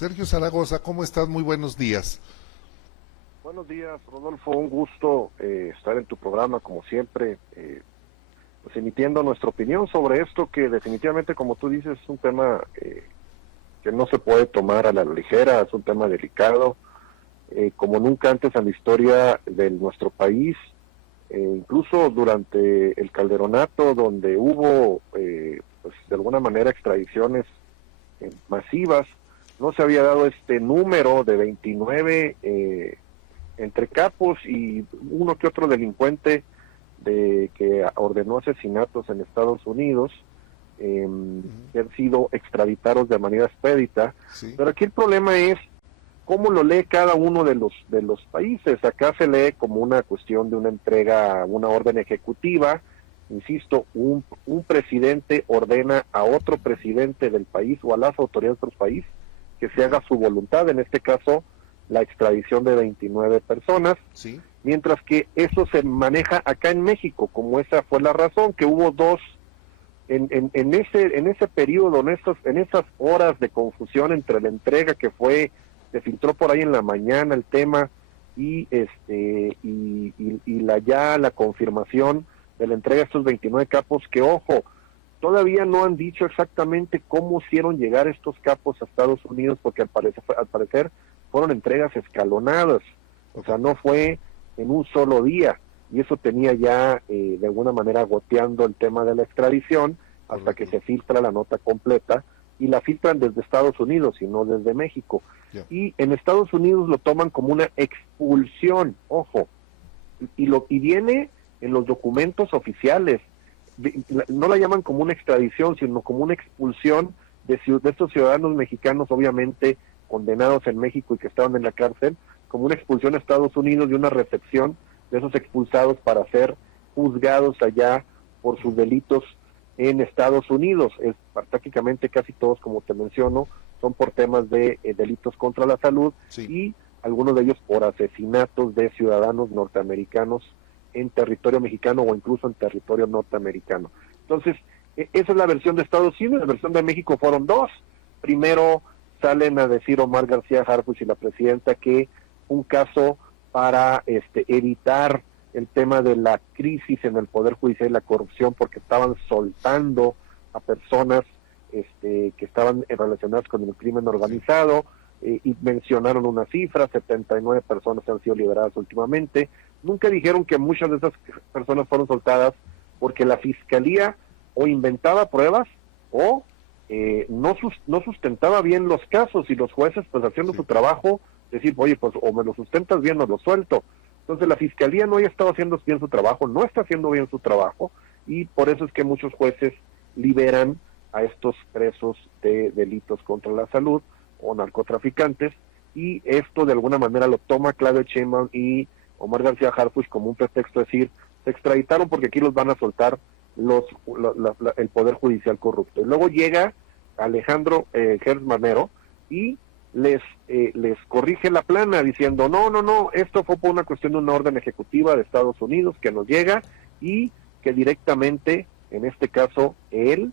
Sergio Zaragoza, ¿cómo estás? Muy buenos días. Buenos días, Rodolfo, un gusto estar en tu programa, como siempre, pues emitiendo nuestra opinión sobre esto que definitivamente, como tú dices, es un tema que no se puede tomar a la ligera, es un tema delicado, como nunca antes en la historia de nuestro país, incluso durante el Calderonato, donde hubo, pues de alguna manera, extradiciones masivas, no se había dado este número de 29 entre capos y uno que otro delincuente que ordenó asesinatos en Estados Unidos, que han sido extraditados de manera expedita. Sí. Pero aquí el problema es cómo lo lee cada uno de los países. Acá se lee como una cuestión de una entrega, una orden ejecutiva. Insisto, un presidente ordena a otro presidente del país o a las autoridades de otro país que se haga su voluntad, en este caso la extradición de 29 personas, sí. Mientras que eso se maneja acá en México, como esa fue la razón, que hubo dos, en ese periodo, en esas horas de confusión entre la entrega que se filtró por ahí en la mañana el tema, y la confirmación de la entrega de estos 29 capos, que ojo, todavía no han dicho exactamente cómo hicieron llegar estos capos a Estados Unidos, porque al parecer fueron entregas escalonadas, o sea, no fue en un solo día, y eso tenía ya de alguna manera goteando el tema de la extradición, hasta que se filtra la nota completa, y la filtran desde Estados Unidos y no desde México. Y en Estados Unidos lo toman como una expulsión, ojo, y viene en los documentos oficiales. No la llaman como una extradición, sino como una expulsión de estos ciudadanos mexicanos, obviamente condenados en México y que estaban en la cárcel, como una expulsión a Estados Unidos y una recepción de esos expulsados para ser juzgados allá por sus delitos en Estados Unidos. Es prácticamente casi todos, como te menciono, son por temas de delitos contra la salud, sí. Y algunos de ellos por asesinatos de ciudadanos norteamericanos en territorio mexicano o incluso en territorio norteamericano. Entonces, esa es la versión de Estados Unidos. La versión de México fueron dos. Primero salen a decir Omar García Harfuch y la presidenta que un caso para evitar el tema de la crisis en el Poder Judicial y la corrupción, porque estaban soltando a personas que estaban relacionadas con el crimen organizado, y mencionaron una cifra, 79 personas han sido liberadas últimamente. Nunca dijeron que muchas de esas personas fueron soltadas porque la fiscalía o inventaba pruebas o no sustentaba bien los casos, y los jueces, pues haciendo su trabajo, decir, oye, pues o me lo sustentas bien o lo suelto. Entonces la fiscalía no haya estado haciendo bien su trabajo, no está haciendo bien su trabajo, y por eso es que muchos jueces liberan a estos presos de delitos contra la salud o narcotraficantes, y esto de alguna manera lo toma Claudia Sheinbaum y Omar García Harfuch como un pretexto, decir, se extraditaron porque aquí los van a soltar el Poder Judicial corrupto. Y luego llega Alejandro Gertz Manero y les corrige la plana diciendo, no, esto fue por una cuestión de una orden ejecutiva de Estados Unidos que nos llega, y que directamente, en este caso, el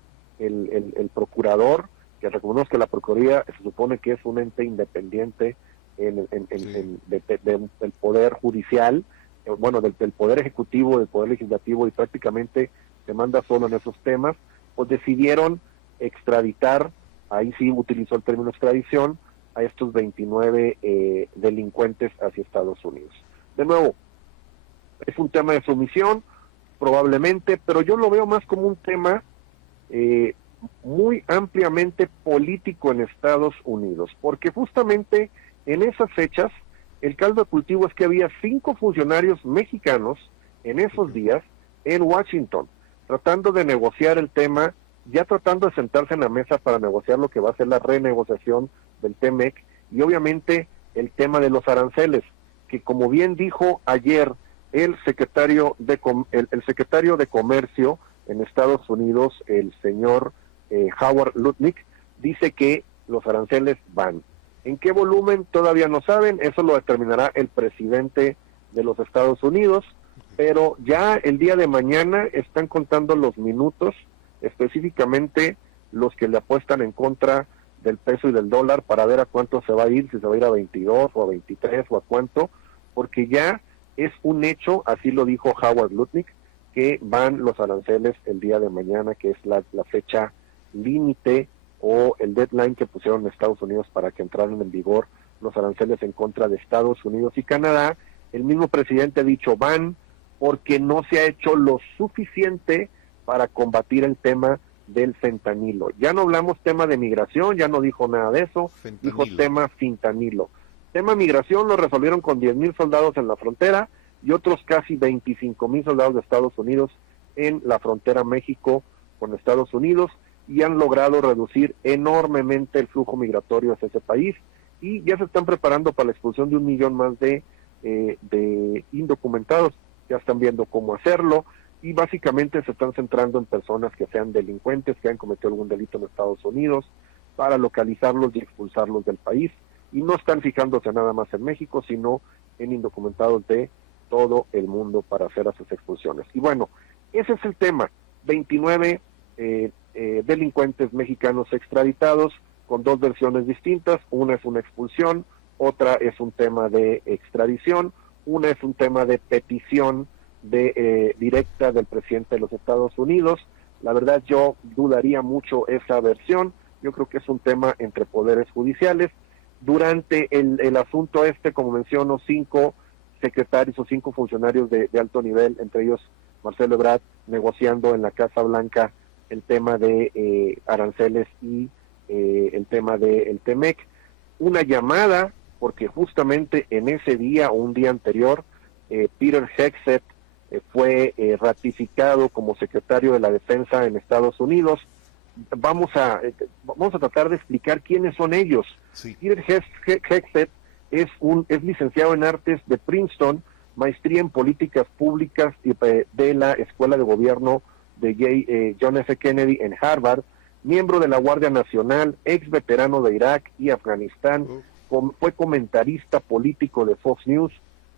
procurador, que reconozca que la Procuraduría se supone que es un ente independiente del Poder Judicial, del Poder Ejecutivo, del Poder Legislativo, y prácticamente se manda solo en esos temas, pues decidieron extraditar, ahí sí utilizó el término extradición, a estos 29 delincuentes hacia Estados Unidos. De nuevo, es un tema de sumisión, probablemente, pero yo lo veo más como un tema muy ampliamente político en Estados Unidos, porque justamente en esas fechas el caldo de cultivo es que había 5 funcionarios mexicanos en esos días en Washington, tratando de negociar el tema, ya tratando de sentarse en la mesa para negociar lo que va a ser la renegociación del TMEC, y obviamente el tema de los aranceles, que como bien dijo ayer el secretario de Comercio en Estados Unidos, el señor Howard Lutnick, dice que los aranceles van. ¿En qué volumen? Todavía no saben, eso lo determinará el presidente de los Estados Unidos, pero ya el día de mañana están contando los minutos, específicamente los que le apuestan en contra del peso y del dólar para ver a cuánto se va a ir, si se va a ir a 22 o a 23 o a cuánto, porque ya es un hecho, así lo dijo Howard Lutnick, que van los aranceles el día de mañana, que es la fecha límite o el deadline que pusieron en Estados Unidos para que entraran en vigor los aranceles en contra de Estados Unidos y Canadá. El mismo presidente ha dicho van porque no se ha hecho lo suficiente para combatir el tema del fentanilo. Ya no hablamos tema de migración, ya no dijo nada de eso, dijo tema fentanilo. Tema migración lo resolvieron con 10,000 soldados en la frontera y otros casi 25,000 soldados de Estados Unidos en la frontera México con Estados Unidos, y han logrado reducir enormemente el flujo migratorio hacia ese país, y ya se están preparando para la expulsión de 1 millón más de indocumentados. Ya están viendo cómo hacerlo, y básicamente se están centrando en personas que sean delincuentes, que han cometido algún delito en Estados Unidos, para localizarlos y expulsarlos del país, y no están fijándose nada más en México, sino en indocumentados de todo el mundo para hacer esas expulsiones. Y bueno, ese es el tema. 29 delincuentes mexicanos extraditados con 2 versiones distintas. Una es una expulsión, otra es un tema de extradición, una es un tema de petición directa del presidente de los Estados Unidos. La verdad, yo dudaría mucho esa versión. Yo creo que es un tema entre poderes judiciales. Durante el asunto como menciono, 5 secretarios o 5 funcionarios de alto nivel, entre ellos Marcelo Ebrard, negociando en la Casa Blanca el tema de aranceles y el tema del TEMEC. Una llamada, porque justamente en ese día o un día anterior, Peter Hegseth fue ratificado como secretario de la Defensa en Estados Unidos. Vamos a tratar de explicar quiénes son ellos. Sí. Peter Hegseth es licenciado en Artes de Princeton, maestría en Políticas Públicas de la Escuela de Gobierno de John F. Kennedy en Harvard, miembro de la Guardia Nacional, ex veterano de Irak y Afganistán, fue comentarista político de Fox News,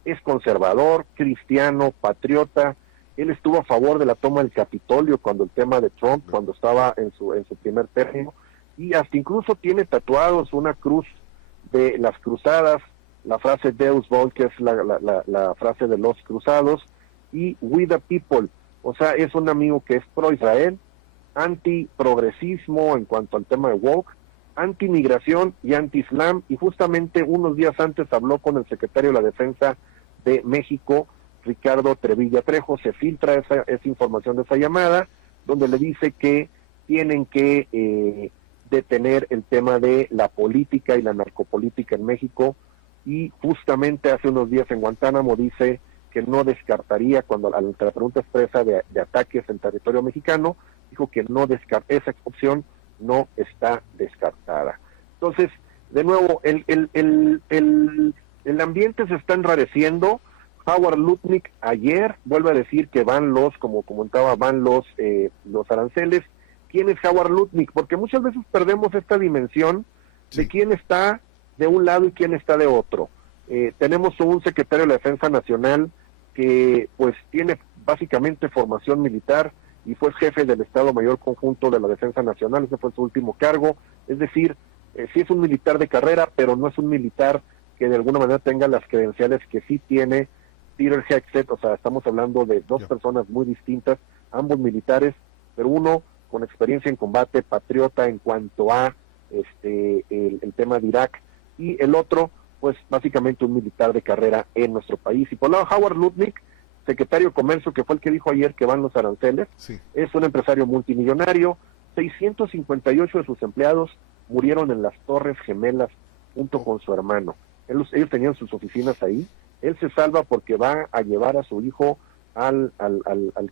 es conservador, cristiano, patriota. Él estuvo a favor de la toma del Capitolio cuando el tema de Trump, cuando estaba en su primer término, y hasta incluso tiene tatuados una cruz de las cruzadas, la frase Deus Vult, que es la frase de los cruzados, y We the People. O sea, es un amigo que es pro-Israel, anti-progresismo en cuanto al tema de woke, anti-migración y anti-islam, y justamente unos días antes habló con el secretario de la Defensa de México, Ricardo Trevilla Trejo. Se filtra esa información de esa llamada, donde le dice que tienen que detener el tema de la política y la narcopolítica en México, y justamente hace unos días en Guantánamo dice que no descartaría, cuando ante la pregunta expresa de ataques en territorio mexicano, dijo que no esa opción no está descartada. Entonces, de nuevo, el ambiente se está enrareciendo. Howard Lutnick ayer vuelve a decir que como comentaba, van los aranceles. ¿Quién es Howard Lutnick? Porque muchas veces perdemos esta dimensión de quién está de un lado y quién está de otro. Tenemos un secretario de la Defensa Nacional que pues tiene básicamente formación militar y fue jefe del Estado Mayor Conjunto de la Defensa Nacional. Ese fue su último cargo. Es decir, sí es un militar de carrera, pero no es un militar que de alguna manera tenga las credenciales que sí tiene Peter Hegseth. O sea, estamos hablando de 2 personas muy distintas, ambos militares, pero uno con experiencia en combate, patriota en cuanto a el tema de Irak, y el otro pues básicamente un militar de carrera en nuestro país. Y por lado, Howard Lutnick, secretario de Comercio, que fue el que dijo ayer que van los aranceles, es un empresario multimillonario. 658 de sus empleados murieron en las Torres Gemelas junto con su hermano. Ellos tenían sus oficinas ahí. Él se salva porque va a llevar a su hijo al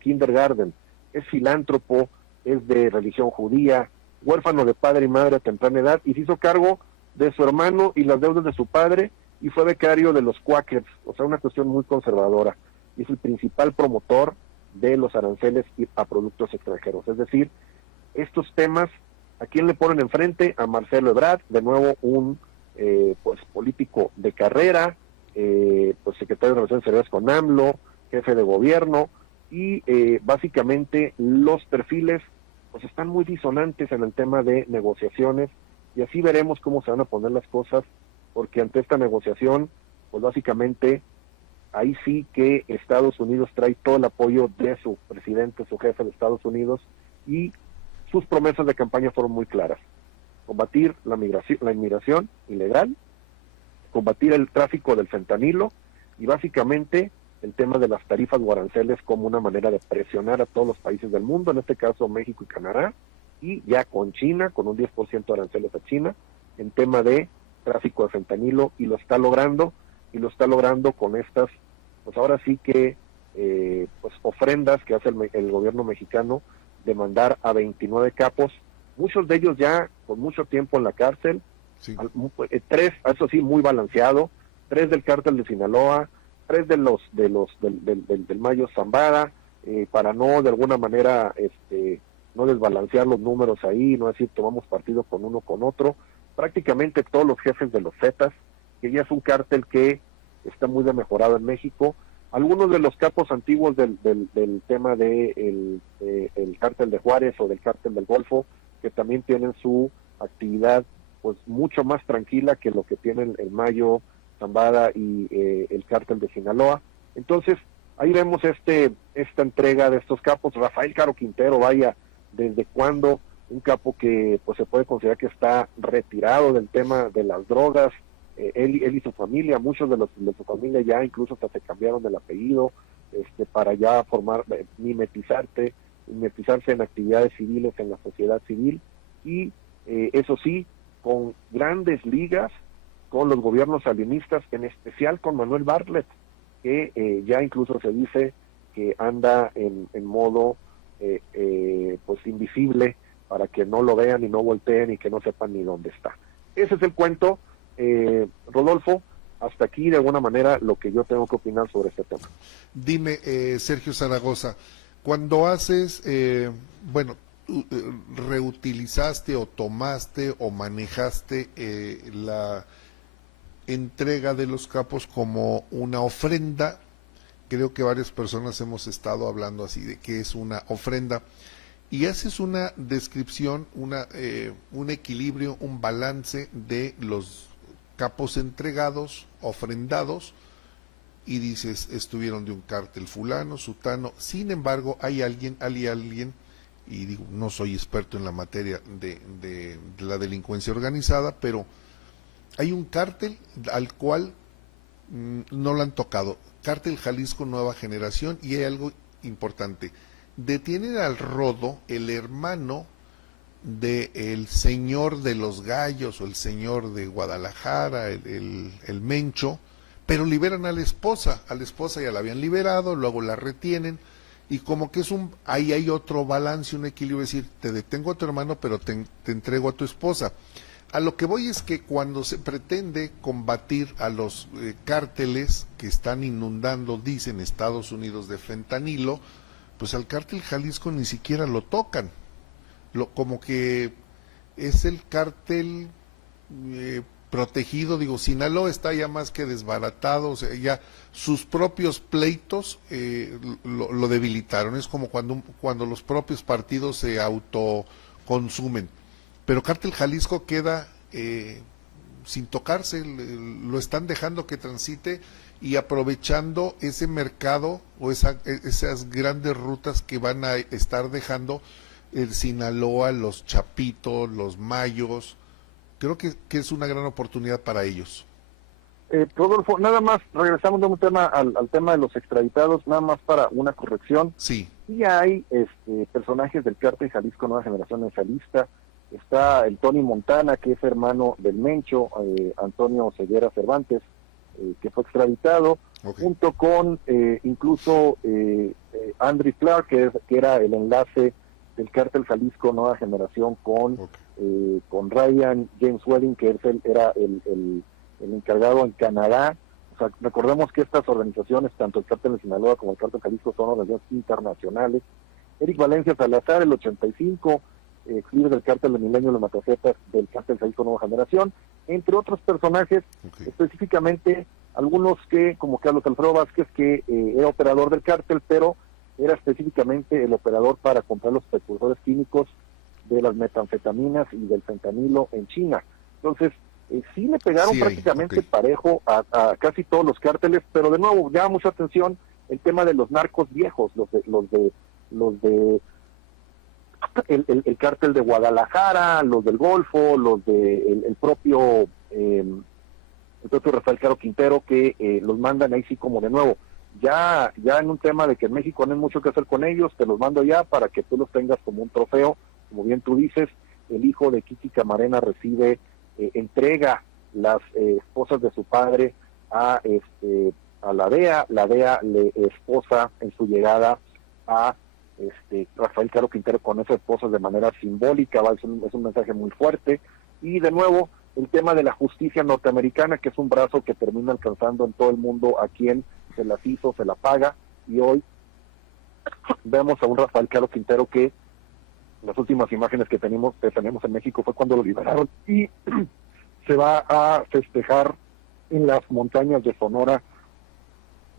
kindergarten. Es filántropo, es de religión judía, huérfano de padre y madre a temprana edad, y se hizo cargo de su hermano y las deudas de su padre, y fue becario de los Quakers. O sea, una cuestión muy conservadora. Y es el principal promotor de los aranceles a productos extranjeros. Es decir, estos temas, ¿a quién le ponen enfrente? A Marcelo Ebrard, de nuevo un pues político de carrera, pues secretario de Relaciones Exteriores con AMLO, jefe de gobierno, y básicamente los perfiles pues están muy disonantes en el tema de negociaciones y así veremos cómo se van a poner las cosas, porque ante esta negociación, pues básicamente ahí sí que Estados Unidos trae todo el apoyo de su presidente, su jefe de Estados Unidos, y sus promesas de campaña fueron muy claras: combatir la inmigración ilegal, combatir el tráfico del fentanilo y básicamente el tema de las tarifas o aranceles como una manera de presionar a todos los países del mundo, en este caso México y Canadá, y ya con China, con un 10% de aranceles a China, en tema de tráfico de fentanilo, y lo está logrando con estas, pues ahora sí que, pues ofrendas que hace el gobierno mexicano de mandar a 29 capos, muchos de ellos ya con mucho tiempo en la cárcel, Sí. 3, eso sí, muy balanceado, 3 del cártel de Sinaloa, 3 del Mayo Zambada, para no de alguna manera no desbalancear los números ahí, no decir tomamos partido con uno con otro, prácticamente todos los jefes de los Zetas, que ya es un cártel que está muy demejorado en México, algunos de los capos antiguos del tema de el cártel de Juárez o del cártel del Golfo, que también tienen su actividad pues mucho más tranquila que lo que tienen el Mayo Zambada y el cártel de Sinaloa. Entonces, ahí vemos esta entrega de estos capos. Rafael Caro Quintero, vaya, desde cuándo un capo que pues se puede considerar que está retirado del tema de las drogas, él y su familia, muchos de su familia ya incluso hasta se cambiaron del apellido para ya mimetizarse en actividades civiles en la sociedad civil, y eso sí, con grandes ligas con los gobiernos salinistas, en especial con Manuel Bartlett, que ya incluso se dice que anda en modo pues invisible, para que no lo vean y no volteen y que no sepan ni dónde está. Ese es el cuento, Rodolfo. Hasta aquí, de alguna manera, lo que yo tengo que opinar sobre este tema. Dime, Sergio Zaragoza, cuando haces, reutilizaste o tomaste o manejaste la entrega de los capos como una ofrenda, creo que varias personas hemos estado hablando así de que es una ofrenda, y haces una descripción, un equilibrio, un balance de los capos entregados, ofrendados, y dices, estuvieron de un cártel fulano, sutano. Sin embargo, hay alguien, y digo, no soy experto en la materia de la delincuencia organizada, pero hay un cártel al cual no lo han tocado, Cártel Jalisco Nueva Generación, y hay algo importante: detienen al Rodo, el hermano del señor de los Gallos o el señor de Guadalajara, el Mencho, pero liberan a la esposa ya la habían liberado, luego la retienen, y como que ahí hay otro balance, un equilibrio, es decir, te detengo a tu hermano, pero te entrego a tu esposa. A lo que voy es que cuando se pretende combatir a los cárteles que están inundando, dicen, Estados Unidos de fentanilo, pues al cártel Jalisco ni siquiera lo tocan. Como que es el cártel protegido, digo, Sinaloa está ya más que desbaratado, o sea, ya sus propios pleitos lo debilitaron. Es como cuando los propios partidos se autoconsumen. Pero Cártel Jalisco queda sin tocarse, lo están dejando que transite y aprovechando ese mercado o esas grandes rutas que van a estar dejando el Sinaloa, los Chapitos, los Mayos. Creo que es una gran oportunidad para ellos. Rodolfo, nada más, regresamos de un tema al tema de los extraditados, nada más para una corrección. Sí. Sí hay personajes del cártel Jalisco Nueva Generación en esa lista. Está el Tony Montana, que es hermano del Mencho, Antonio Ceguera Cervantes, que fue extraditado, okay, junto con incluso Andrew Clark, que era el enlace del cártel Jalisco Nueva Generación con Ryan James Wedding, que era el encargado en Canadá. O sea, recordemos que estas organizaciones, tanto el cártel de Sinaloa como el cártel Jalisco, son organizaciones internacionales. Eric Valencia Salazar, el 85, ex líder del cártel de Milenio de Matacetas, del cártel Jalisco Nueva Generación, entre otros personajes, okay, específicamente algunos que, como Carlos Alfredo Vázquez, que era operador del cártel, pero era específicamente el operador para comprar los precursores químicos de las metanfetaminas y del fentanilo en China. Entonces, sí le pegaron Sí, prácticamente ok. parejo a casi todos los cárteles, pero de nuevo llama mucha atención el tema de los narcos viejos, los de el cártel de Guadalajara, los del Golfo, los de el propio Rafael Caro Quintero, que los mandan ahí sí como de nuevo. Ya en un tema de que en México no hay mucho que hacer con ellos, te los mando ya para que tú los tengas como un trofeo. Como bien tú dices, el hijo de Kiki Camarena entrega las esposas de su padre a la DEA le esposa en su llegada a Rafael Caro Quintero con esas esposas de manera simbólica, es un mensaje muy fuerte. Y de nuevo, el tema de la justicia norteamericana, que es un brazo que termina alcanzando en todo el mundo a quien se las hizo, se la paga, y hoy vemos a un Rafael Caro Quintero que las últimas imágenes que tenemos en México fue cuando lo liberaron y se va a festejar en las montañas de Sonora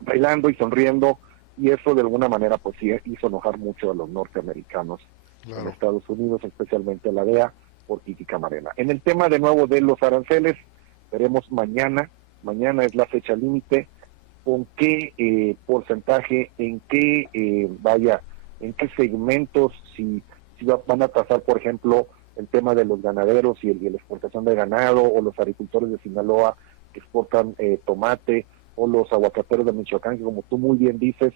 bailando y sonriendo, y eso de alguna manera pues sí hizo enojar mucho a los norteamericanos en Claro. Estados Unidos, especialmente a la DEA por Kiki Camarena. En el tema de nuevo de los aranceles, veremos mañana es la fecha límite, con qué porcentaje, en qué en qué segmentos, si van a tasar, por ejemplo, el tema de los ganaderos y la exportación de ganado, o los agricultores de Sinaloa que exportan tomate, o los aguacateros de Michoacán, que como tú muy bien dices,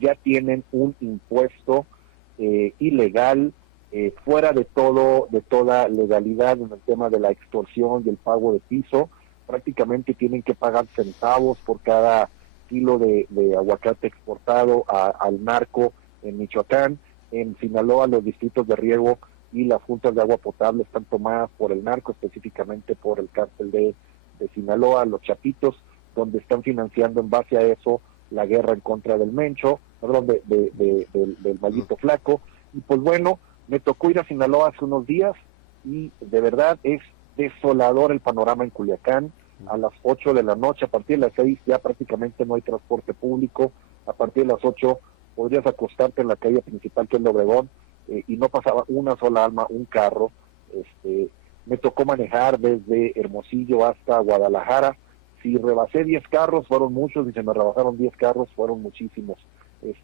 ya tienen un impuesto ilegal, fuera de toda legalidad en el tema de la extorsión y el pago de piso. Prácticamente tienen que pagar centavos por cada kilo de aguacate exportado al narco en Michoacán. En Sinaloa, los distritos de riego y las juntas de agua potable están tomadas por el narco, específicamente por el cártel de Sinaloa, los Chapitos, donde están financiando en base a eso la guerra en contra del Mencho, perdón, del Mallito Flaco. Y pues bueno, me tocó ir a Sinaloa hace unos días y de verdad es desolador el panorama en Culiacán. A las 8 de la noche, a partir de las 6 ya prácticamente no hay transporte público, a partir de las 8 podrías acostarte en la calle principal, que es el Obregón, y no pasaba una sola alma, un carro. Me tocó manejar desde Hermosillo hasta Guadalajara. Si rebasé 10 carros, fueron muchos, y se me rebasaron 10 carros, fueron muchísimos.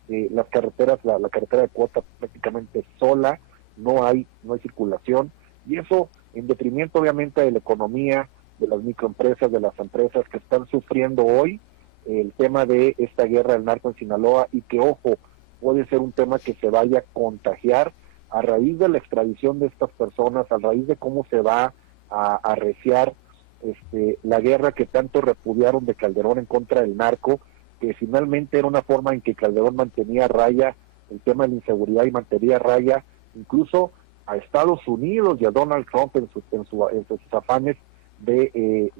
Las carreteras, la carretera de cuota prácticamente sola, no hay circulación, y eso en detrimento obviamente de la economía, de las microempresas, de las empresas que están sufriendo hoy el tema de esta guerra del narco en Sinaloa, y que, ojo, puede ser un tema que se vaya a contagiar a raíz de la extradición de estas personas, a raíz de cómo se va a arreciar la guerra que tanto repudiaron de Calderón en contra del narco, que finalmente era una forma en que Calderón mantenía a raya el tema de la inseguridad y mantenía a raya incluso a Estados Unidos y a Donald Trump en sus afanes de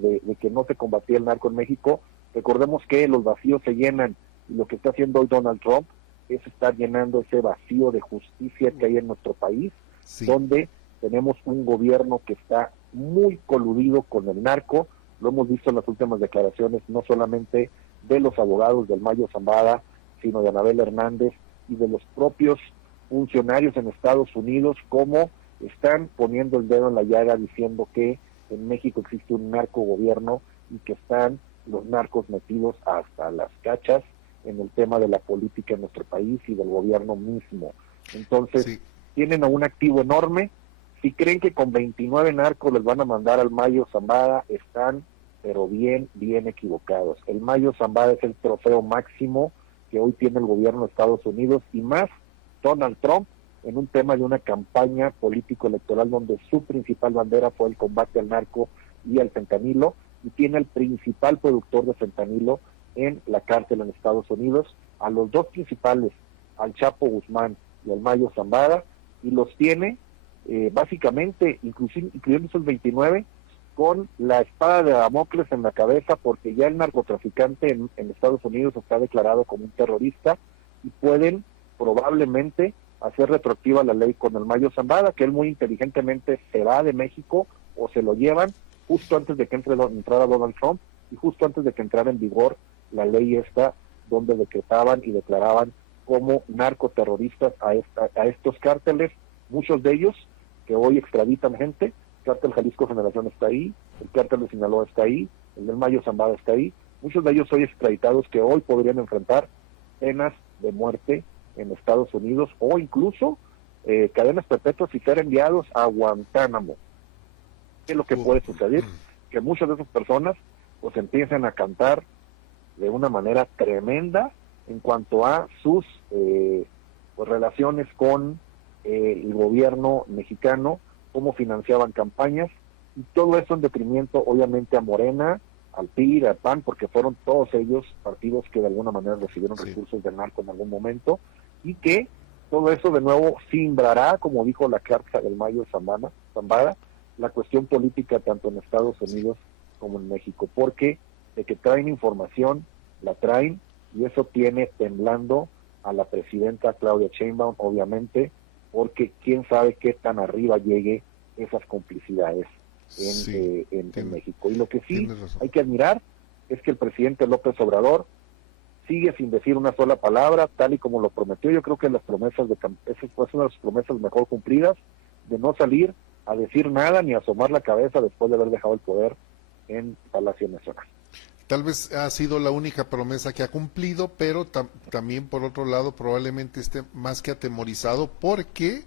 que no se combatía el narco en México. Recordemos que los vacíos se llenan, y lo que está haciendo hoy Donald Trump es estar llenando ese vacío de justicia que hay en nuestro país, Sí. donde tenemos un gobierno que está muy coludido con el narco. Lo hemos visto en las últimas declaraciones, no solamente de los abogados del Mayo Zambada, sino de Anabel Hernández y de los propios funcionarios en Estados Unidos, como están poniendo el dedo en la llaga diciendo que en México existe un narcogobierno y que están los narcos metidos hasta las cachas en el tema de la política en nuestro país y del gobierno mismo. Entonces, Sí. tienen a un activo enorme. Si creen que con 29 narcos les van a mandar al Mayo Zambada, están pero bien equivocados. El Mayo Zambada es el trofeo máximo que hoy tiene el gobierno de Estados Unidos, y más Donald Trump, en un tema de una campaña político-electoral donde su principal bandera fue el combate al narco y al fentanilo, y tiene el principal productor de fentanilo en la cárcel en Estados Unidos, a los dos principales, al Chapo Guzmán y al Mayo Zambada, y los tiene básicamente, incluyendo esos 29, con la espada de Damocles en la cabeza, porque ya el narcotraficante en Estados Unidos está declarado como un terrorista, y pueden probablemente hacer retroactiva la ley con el Mayo Zambada, que él muy inteligentemente se va de México, o se lo llevan justo antes de que entrara Donald Trump, y justo antes de que entrara en vigor la ley esta, donde decretaban y declaraban como narcoterroristas a estos cárteles, muchos de ellos que hoy extraditan gente. El Cártel Jalisco Generación está ahí, el Cártel de Sinaloa está ahí, el del Mayo Zambada está ahí, muchos de ellos hoy extraditados que hoy podrían enfrentar penas de muerte en Estados Unidos o incluso cadenas perpetuas y ser enviados a Guantánamo. ¿Qué es lo que puede suceder? Que muchas de esas personas pues empiezan a cantar de una manera tremenda en cuanto a sus pues, relaciones con el gobierno mexicano, cómo financiaban campañas, y todo eso en detrimento obviamente a Morena, al PRI, al PAN, porque fueron todos ellos partidos que de alguna manera recibieron recursos del narco en algún momento, y que todo eso de nuevo simbrará, como dijo la carta del Mayo Zambada, la cuestión política tanto en Estados Unidos como en México, porque de que traen información, la traen, y eso tiene temblando a la presidenta Claudia Sheinbaum, obviamente, porque quién sabe qué tan arriba llegue esas complicidades en México. Y lo que sí hay que admirar es que el presidente López Obrador sigue sin decir una sola palabra, tal y como lo prometió. Yo creo que las promesas esa fue una de las promesas mejor cumplidas, de no salir a decir nada ni asomar la cabeza después de haber dejado el poder en Palacio Nacional. Tal vez ha sido la única promesa que ha cumplido, pero también por otro lado probablemente esté más que atemorizado porque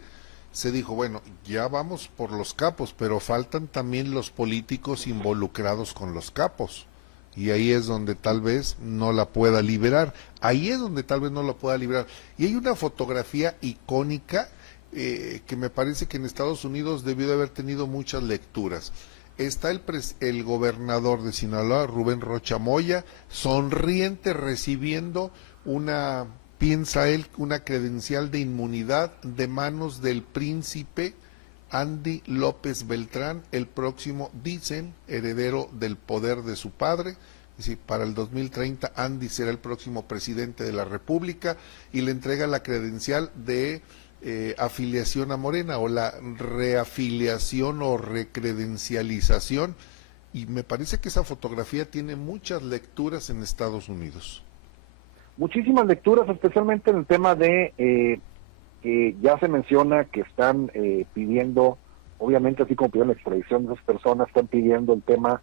se dijo, bueno, ya vamos por los capos, pero faltan también los políticos involucrados con los capos. Y ahí es donde tal vez no la pueda liberar. Ahí es donde tal vez no la pueda liberar. Y hay una fotografía icónica que me parece que en Estados Unidos debió de haber tenido muchas lecturas. Está el gobernador de Sinaloa, Rubén Rocha Moya, sonriente recibiendo piensa él, una credencial de inmunidad de manos del príncipe Andy López Beltrán, el próximo, dicen, heredero del poder de su padre. Es decir, para el 2030 Andy será el próximo presidente de la República, y le entrega la credencial de afiliación a Morena, o la reafiliación o recredencialización, y me parece que esa fotografía tiene muchas lecturas en Estados Unidos. Muchísimas lecturas, especialmente en el tema de que ya se menciona que están pidiendo, obviamente así como pidieron la extradición de esas personas, están pidiendo el tema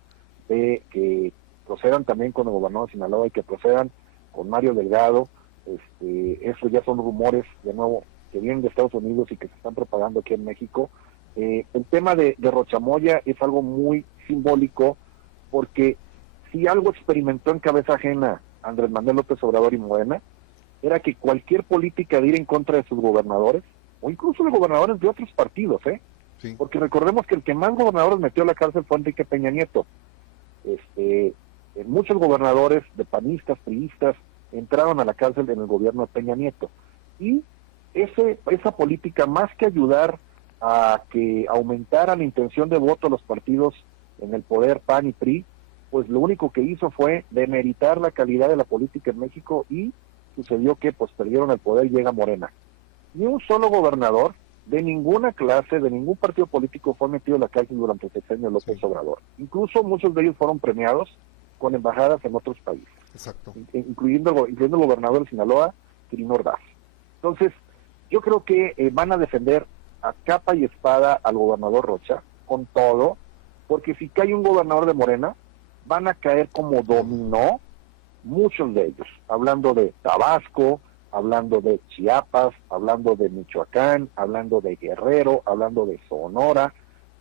de que procedan también con el gobernador de Sinaloa y que procedan con Mario Delgado. Eso ya son rumores, de nuevo, que vienen de Estados Unidos y que se están propagando aquí en México. El tema de Rocha Moya es algo muy simbólico, porque si algo experimentó en cabeza ajena Andrés Manuel López Obrador y Morena, era que cualquier política de ir en contra de sus gobernadores, o incluso de gobernadores de otros partidos, sí. Porque recordemos que el que más gobernadores metió a la cárcel fue Enrique Peña Nieto. Muchos gobernadores de panistas, priistas, entraron a la cárcel en el gobierno de Peña Nieto. Y esa política, más que ayudar a que aumentara la intención de voto a los partidos en el poder, PAN y PRI, pues lo único que hizo fue demeritar la calidad de la política en México, y sucedió que pues perdieron el poder y llega Morena. Ni un solo gobernador de ninguna clase, de ningún partido político fue metido en la cárcel durante el sexenio de López Obrador. Incluso muchos de ellos fueron premiados con embajadas en otros países. Exacto. Incluyendo el gobernador de Sinaloa, Quirino Ordaz. Entonces, yo creo que van a defender a capa y espada al gobernador Rocha, con todo, porque si cae un gobernador de Morena, van a caer como dominó muchos de ellos, hablando de Tabasco, hablando de Chiapas, hablando de Michoacán, hablando de Guerrero, hablando de Sonora.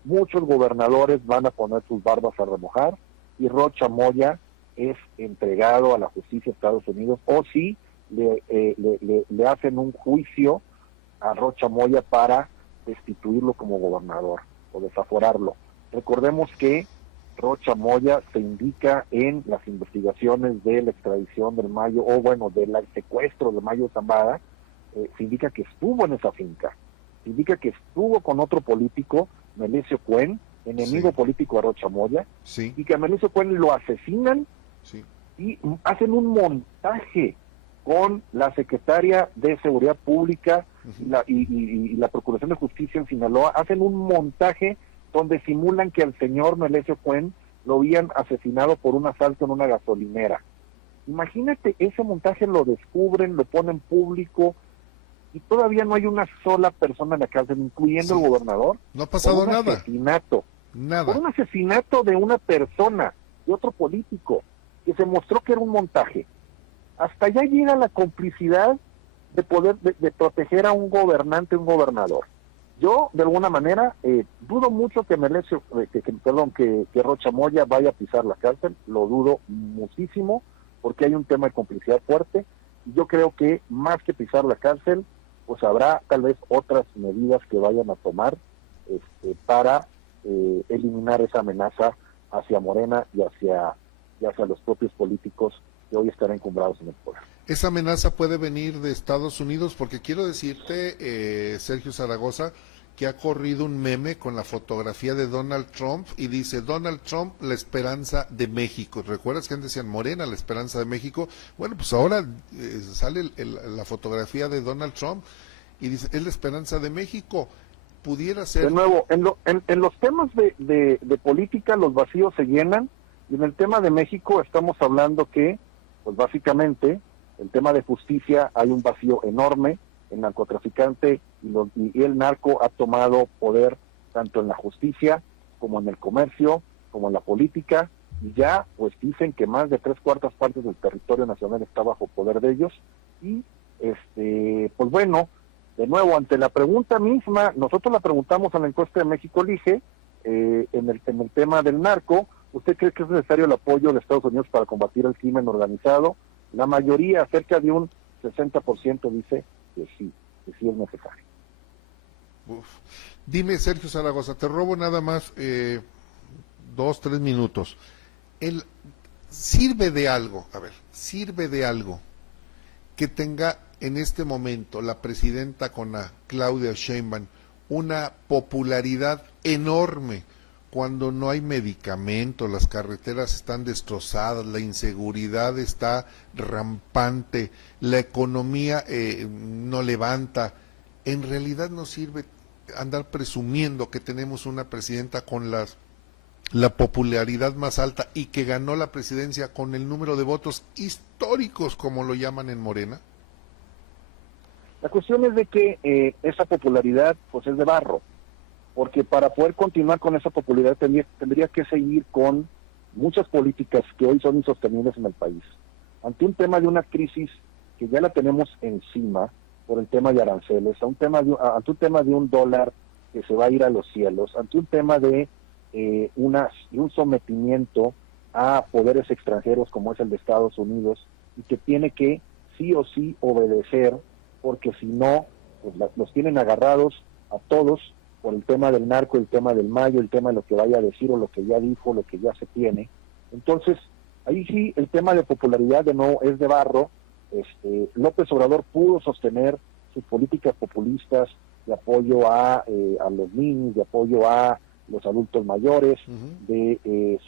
Muchos gobernadores van a poner sus barbas a remojar, y Rocha Moya es entregado a la justicia de Estados Unidos, o si le hacen un juicio a Rocha Moya para destituirlo como gobernador o desaforarlo. Recordemos que Rocha Moya se indica en las investigaciones de la extradición del Mayo, o bueno, del secuestro de Mayo Zambada, se indica que estuvo en esa finca, se indica que estuvo con otro político, Melesio Cuen, enemigo político de Rocha Moya, y que a Melesio Cuen lo asesinan, y hacen un montaje con la secretaria de Seguridad Pública y la Procuración de Justicia en Sinaloa, hacen un montaje donde simulan que al señor Melesio Cuen lo habían asesinado por un asalto en una gasolinera. Imagínate, ese montaje lo descubren, lo ponen público, y todavía no hay una sola persona en la cárcel, incluyendo Sí. el gobernador. No ha pasado por un nada. Asesinato. Por Nada. un asesinato de una persona, de otro político, que se mostró que era un montaje. Hasta allá llega la complicidad de poder de proteger a un gobernante, un gobernador. Yo, de alguna manera, dudo mucho que que Rocha Moya vaya a pisar la cárcel, lo dudo muchísimo, porque hay un tema de complicidad fuerte, y yo creo que más que pisar la cárcel, pues habrá tal vez otras medidas que vayan a tomar para eliminar esa amenaza hacia Morena y hacia los propios políticos que hoy están encumbrados en el poder. Esa amenaza puede venir de Estados Unidos, porque quiero decirte, Sergio Zaragoza, que ha corrido un meme con la fotografía de Donald Trump y dice Donald Trump, la esperanza de México. ¿Recuerdas que antes decían Morena, la esperanza de México? Bueno, pues ahora sale la fotografía de Donald Trump y dice, es la esperanza de México. Pudiera ser... De nuevo, en los temas de política los vacíos se llenan, y en el tema de México estamos hablando que, pues básicamente, el tema de justicia hay un vacío enorme. El narcotraficante y el narco ha tomado poder tanto en la justicia como en el comercio, como en la política, y ya pues dicen que más de 3/4 partes del territorio nacional está bajo poder de ellos. Y pues bueno, de nuevo, ante la pregunta misma, nosotros la preguntamos en la encuesta de México Elige, en el tema del narco, ¿usted cree que es necesario el apoyo de Estados Unidos para combatir el crimen organizado? La mayoría, cerca de un 60%, dice que sí es necesario. Uf. Dime, Sergio Zaragoza, te robo nada más 2-3 minutos. Sirve de algo que tenga en este momento la presidenta Claudia Sheinbaum una popularidad enorme cuando no hay medicamentos, las carreteras están destrozadas, la inseguridad está rampante, la economía no levanta. En realidad no sirve andar presumiendo que tenemos una presidenta con la popularidad más alta y que ganó la presidencia con el número de votos históricos, como lo llaman en Morena. La cuestión es de que esa popularidad pues es de barro, porque para poder continuar con esa popularidad tendría que seguir con muchas políticas que hoy son insostenibles en el país. Ante un tema de una crisis que ya la tenemos encima por el tema de aranceles, ante un tema de un dólar que se va a ir a los cielos, ante un tema de un sometimiento a poderes extranjeros como es el de Estados Unidos, y que tiene que sí o sí obedecer, porque si no, pues los tienen agarrados a todos por el tema del narco, el tema del Mayo, el tema de lo que vaya a decir o lo que ya dijo, lo que ya se tiene. Entonces, ahí sí el tema de popularidad de nuevo es de barro. López Obrador pudo sostener sus políticas populistas de apoyo a los niños, de apoyo a los adultos mayores, de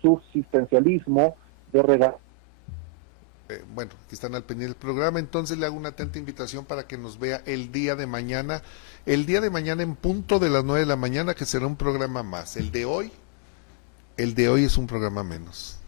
subsistencialismo, de regalar. Bueno, aquí están al pendiente del programa, entonces le hago una atenta invitación para que nos vea el día de mañana en punto de las 9 de la mañana, que será un programa más. El de hoy es un programa menos.